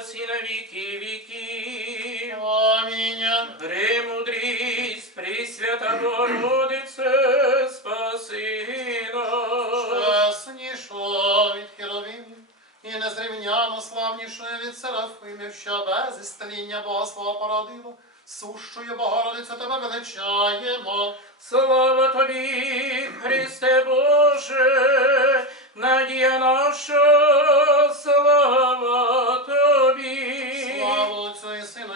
час і на віки віків. Амінь. Премудрість, Пресвята Богородице, спаси нас. Від і незрівняно славнішою від Серафимів, що без істління Богослова породило. Сущою Богородицю тебе величаємо. Слава тобі, Христе Боже, надія наша, слава тобі.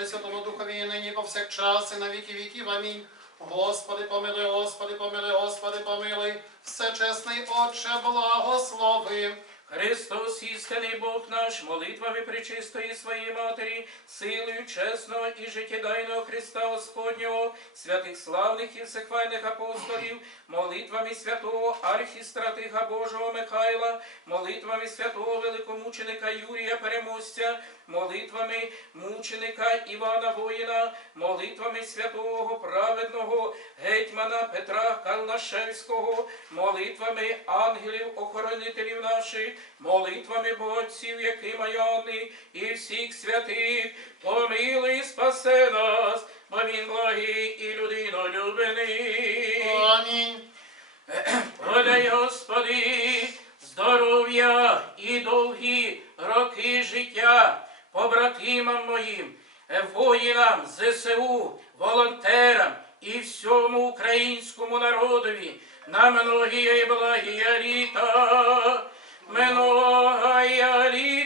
Святому Духові, і нині повсякчас, і на віки віків. Амінь. Господи, помилуй, Господи, помилуй, Господи, помилуй. Всечесний Отче, благослови. Христос, істинний Бог наш, молитвами пречистої своєї Матері, силою чесного і життєдайного Христа Господнього, святих славних і всехвальних апостолів, молитвами святого архістратига Божого Михайла, молитвами святого великомученика Юрія Переможця, молитвами мученика Івана Воїна, молитвами святого праведного гетьмана Петра Калнашевського, молитвами ангелів-охоронителів наших, молитвами богатців, які маяни, і всіх святих, помилуй, спасе нас, бо він благий і людинолюбений. Амінь. Подай, Господи, здоров'я і довгі роки життя побратимам моїм, е, воїнам ЗСУ, волонтерам і всьому українському народові. На многія благія літа, многія літа,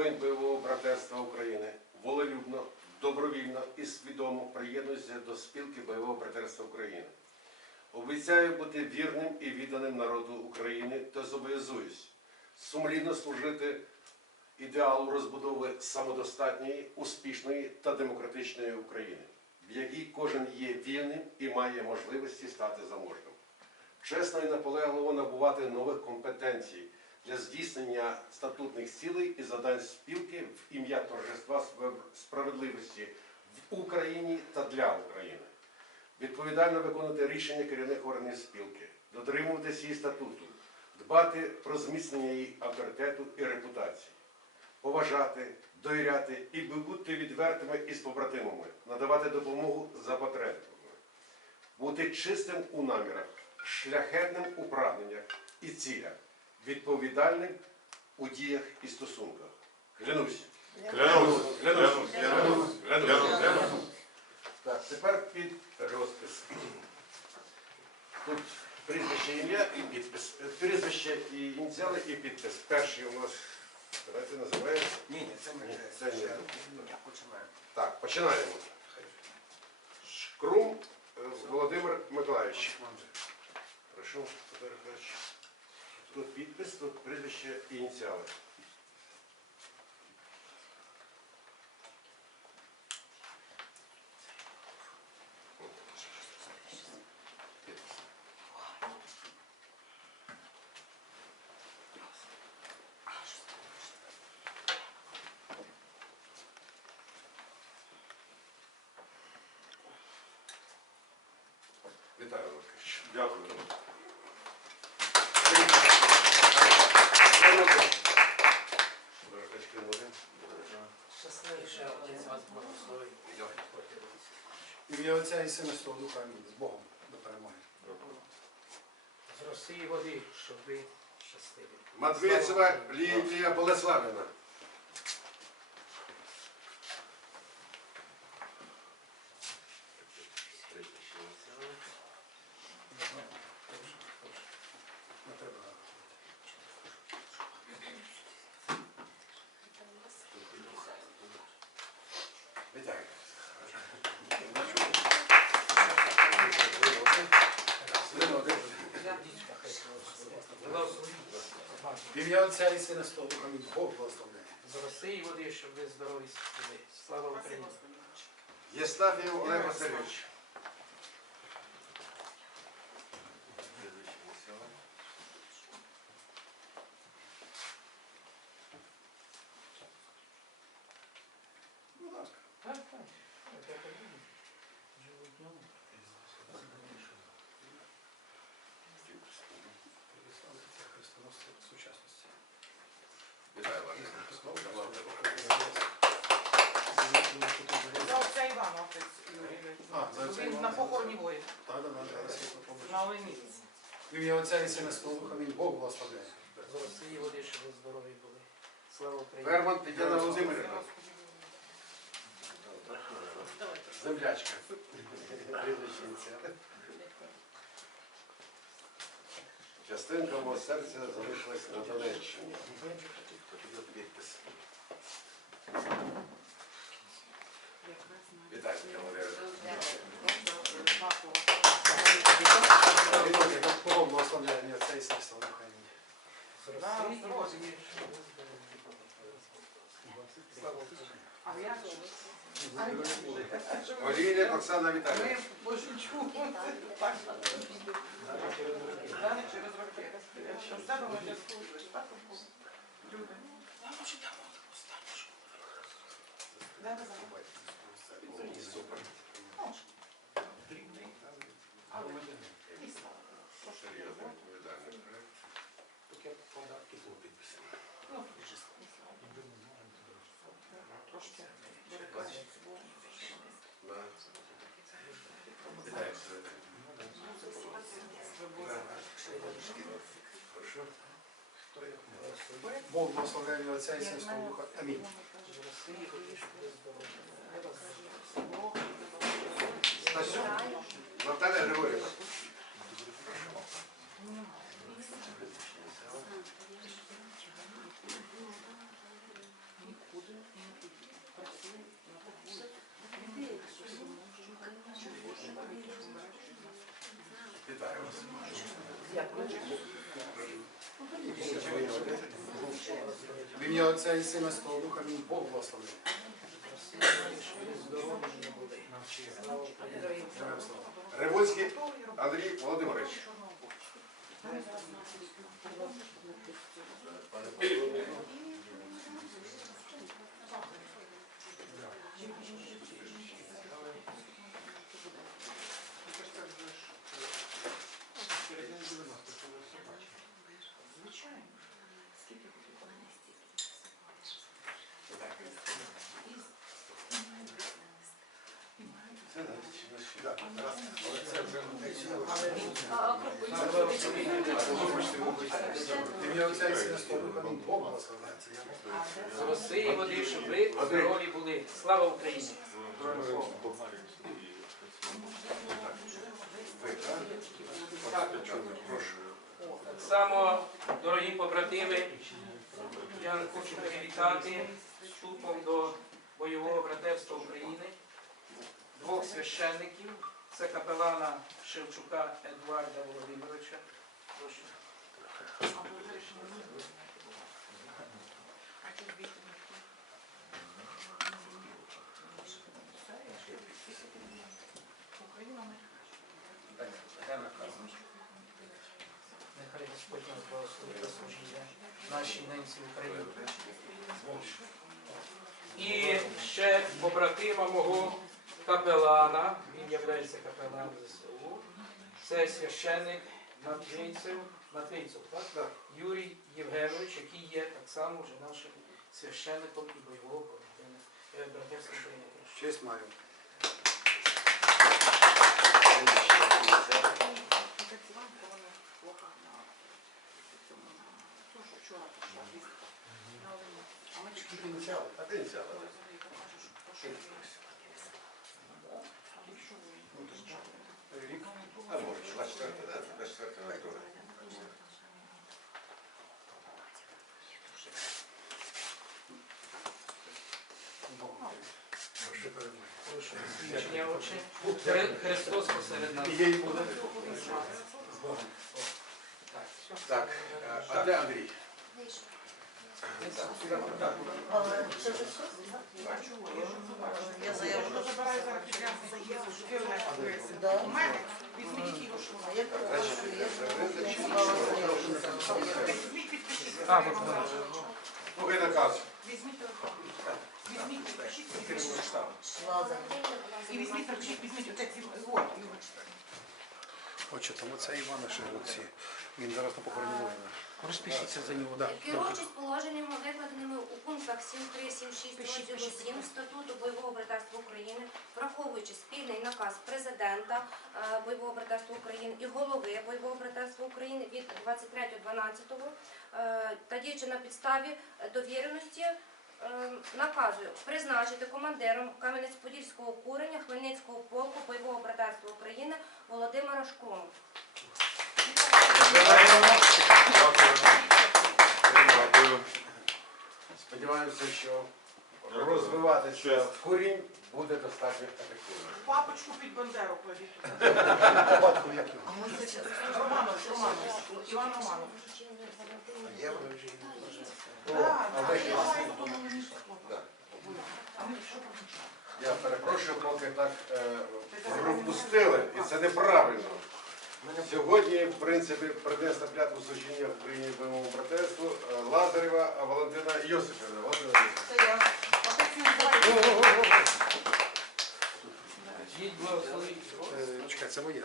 воїн бойового братерства України, волелюбно, добровільно і свідомо приєднуюся до спілки бойового братерства України. Обіцяю бути вірним і відданим народу України та зобов'язуюсь сумлінно служити ідеалу розбудови самодостатньої, успішної та демократичної України, в якій кожен є вільним і має можливості стати заможним. Чесно і наполегливо набувати нових компетенцій для здійснення статутних цілей і завдань спілки в ім'я торжества справедливості в Україні та для України. Відповідально виконувати рішення керівних органів спілки, дотримуватися її статуту, дбати про зміцнення її авторитету і репутації, поважати, довіряти і бути відвертими із побратимами, надавати допомогу за потребами, бути чистим у намірах, шляхетним у прагненнях і цілях, відповідальним у діях і стосунках. Клянусь. Клянусь, Клянусь. клянусь, клянусь, клянусь. Так, тепер під розпис. Тут прізвище ім'я і підпис. Прізвище і ініціали і підпис. Перший у нас, давайте називаємо. Ні, ні, це ми Ні, вже це ні. починаємо. Так, починаємо. Шкрум е, Володимир Миколаївич. Прошу, Володимир Миколаївич. Тут підпис, тут прізвище і ініціали. Ім'я Отця і Сина Святого Духа. Амінь. З Богом до перемоги. З Росії води, щоб ви щастили. Матвійцева Лілія Болеславівна. Не треба. Вітаю. Благословіть. Ім'я Отця і Сина Духа. Амінь. Бог благословляє. З Росії води, щоб ви здорові були. Слава Україні. Єстафів Олег Васильович. Будь ласка. Так, так. От я так думаю. Живуть днем. Це хрестоносці сучасності. Вітаю вас. За отця Івана, отець Юрій. А, за отця Він на. Так, так, так. На Ім'я Отця і Сина Святого Амінь. Бог благословляє. З Росії води, щоб ви здорові були. Слава Україні. Ферман Тетяна Володимирівна. Землячка. Частинка мого серця залишилась на Донеччині. Підпис. Вітаю, Володимир. Бог благословляє. Ім'я Отця і Сина Святого Духа. Амінь. З Росії води, щоб ви здорові були. Слава Україні. А я Олійник Оксана Віталіївна. Ми пошучу. Так. Да, не через роки. Якщо в себе ми не служиш, так? Люди. Да, да, да. Супер. Але і слава. Серйозний відповідальний проект. Таке подарки були підписані. Ну, трошки берегти. Да. Вітаю, Святий. Прошу. Бог благословляє Отця Сина Аминь. Духа. Амінь. З Росії води, щоб ви здорові були. Стасюк Наталя Григорівна. Вітаю вас. В ім'я Отця і Сина Святого Духа. мій Бог слава. Револьський Андрій Володимирович. Звичайно. Скільки В ім'я Отця і Сина Святого Духа. Амінь. Бог благословляє. З Росії води, щоб ви здорові були. Слава Україні. Так, само, дорогі побратими, я хочу привітати вступом до бойового братерства України двох священників. Це капелана Шевчука Едуарда Володимировича. Прошу. Нехай Господь нас благословить служіння нашій ненці України. І ще побратима мого капелана, він являється капеланом ЗСУ. Це священник Матвійцев, Матвійцев, так? Так. Юрій Євгенович, який є так само вже нашим священником і бойового. Е, Братерства Честь маю. Так, Іванко, вона Рік. А 24, да, 24 на друге. Прошу, свідчення очі. Христос посеред нас. Є. Так. Так, е, а де Андрій? Я у мене, візьміть його, що вона. Візьміть, підпишіть. А, от воно. Слухай наказ. Візьміть телефон. Візьміть, підпишіть, підпишіть. І візьміть, напишіть, візьміть оце ці, от, Ігор. Отже, тому це Івана Шевці. Він зараз на похороні воїна. Розпишіться за нього. Керуючись положеннями, викладеними у пунктах 7.3, 7.6 розділу 7 Статуту бойового братерства України, враховуючи спільний наказ президента е, бойового братерства України і голови бойового братерства України від 23.12 е, та діючи на підставі довіреності, е, наказую призначити командиром Кам'янець-Подільського курення Хмельницького полку бойового братерства України Володимира Шкруму. Дякую. Сподіваємося, що розвиватися в курінь буде достатньо ефективно. Папочку під Бандеру кладіть. Батько як його? Романович, Романович, Іван вже а ви- я. А що помічали? Я перепрошую, поки так е, пропустили, і це неправильно. Сьогодні, в принципі, принесла клятву служіння в Україні бойовому братерству е, Лазарєва Валентина Йосипівна. Валентина Йосипівна. Це я. А ти цю називаєш? Їдь благословіть. Е, Чекай, це моє.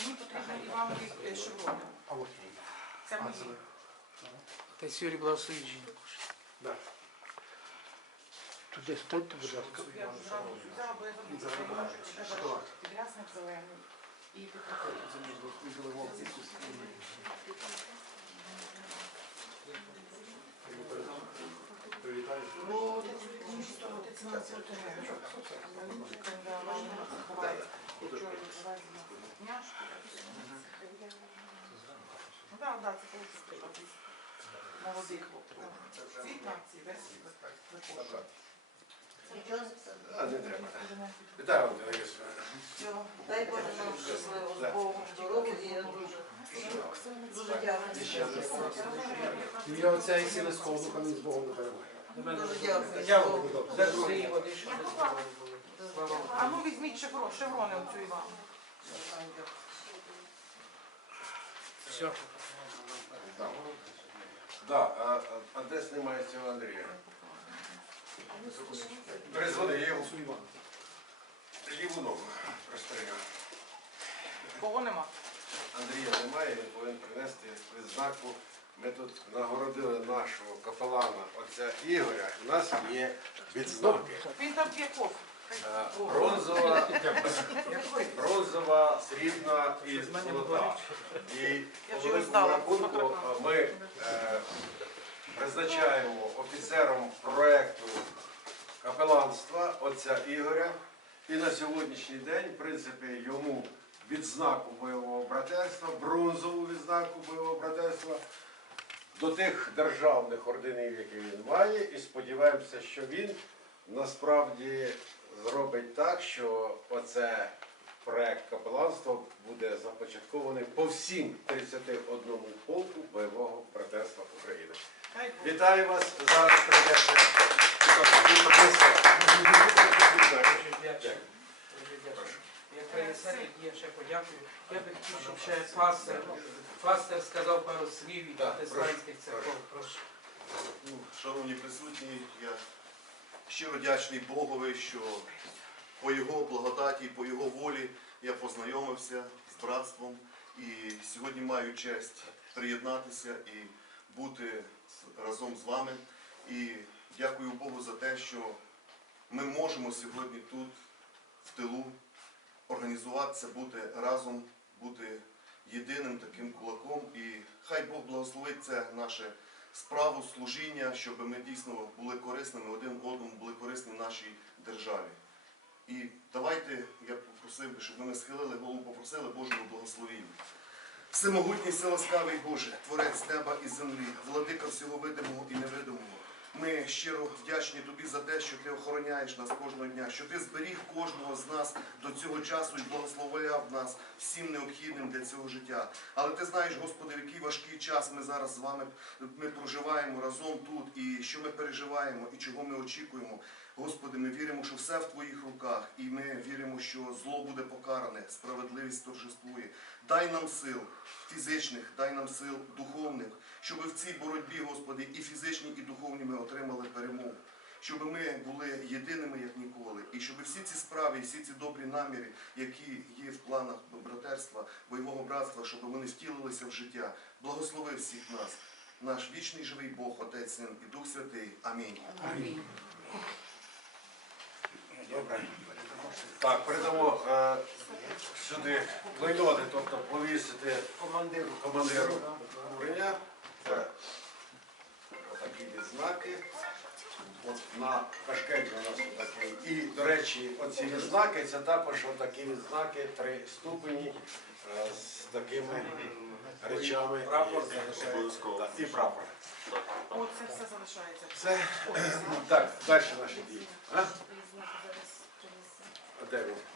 Мені потрібно Іванові е, шеврони. А от. Це А, це ви. Та Юрій жінку. Да. Туди станьте, будь ласка. Я зразу бо я забула, що тебе підрясник зелений і ти місто, на це. Ну молодий хлопець. Світ нації, весь виходить. А, не треба. Вітаю, Йосипівна. Всього. Дай Боже нам щасливо, з Богом, здоров'я і я дуже, дуже дякую. Ім'я Отця і Сина Святого Духа, з Богом до перемоги. Дуже дякую. Води, не. Слава Богу. А ну візьміть шевро- шеврони оцю Івану. Все. Да, а, а, а де Андрія? Перезвони, я його ліву ногу розстріляв. Кого нема? Андрія немає, він повинен принести відзнаку. Ми тут нагородили нашого капелана отця Ігоря. У нас є відзнаки. Він там п'є. Е, Бронзова, бронзова, срібна і золота. І по великому рахунку ми е, призначаємо офіцером проекту капеланства отця Ігоря. І на сьогоднішній день, в принципі, йому відзнаку бойового братерства, бронзову відзнаку бойового братерства до тих державних орденів, які він має, і сподіваємося, що він насправді зробить так, що оце проект капеланства буде започаткований по всім 31 полку бойового братерства України. Вітаю вас зараз я ще подякую. Я би хотів, щоб ще пастор, пастор сказав пару слів від протестантських церков. Прошу. Ну, шановні присутні, я щиро вдячний Богові, що по його благодаті, по його волі я познайомився з братством і сьогодні маю честь приєднатися і бути разом з вами. І дякую Богу за те, що ми можемо сьогодні тут, в тилу, організуватися, бути разом, бути єдиним таким кулаком. І хай Бог благословить це наше справу, служіння, щоб ми дійсно були корисними один одному, були корисні нашій державі. І давайте, я попросив би, щоб ми не схилили голову, попросили Божого благословіння. Всемогутній силоскавий Боже, Творець неба і землі, владика всього видимого і невидимого. Ми щиро вдячні тобі за те, що ти охороняєш нас кожного дня, що ти зберіг кожного з нас до цього часу і благословляв нас всім необхідним для цього життя. Але ти знаєш, Господи, в який важкий час ми зараз з вами ми проживаємо разом тут, і що ми переживаємо, і чого ми очікуємо. Господи, ми віримо, що все в Твоїх руках, і ми віримо, що зло буде покаране, справедливість торжествує. Дай нам сил фізичних, дай нам сил духовних, щоб в цій боротьбі, Господи, і фізичні, і духовні ми отримали перемогу. Щоб ми були єдиними, як ніколи, і щоб всі ці справи, всі ці добрі наміри, які є в планах братерства, бойового братства, щоб вони втілилися в життя. Благослови всіх нас, наш вічний живий Бог, Отець, Син і Дух Святий. Амінь. Добре. Так, передамо е, сюди клейноти, тобто повісити командиру, командиру курення. Це отакі відзнаки. От на кашкеті у нас отакий. І, до речі, оці відзнаки, це також отакі відзнаки, три ступені е, з такими речами. Прапор Обов'язково. І прапор. Оце все залишається. Все. Так, далі наші дії. А? Зараз принесе. Де він?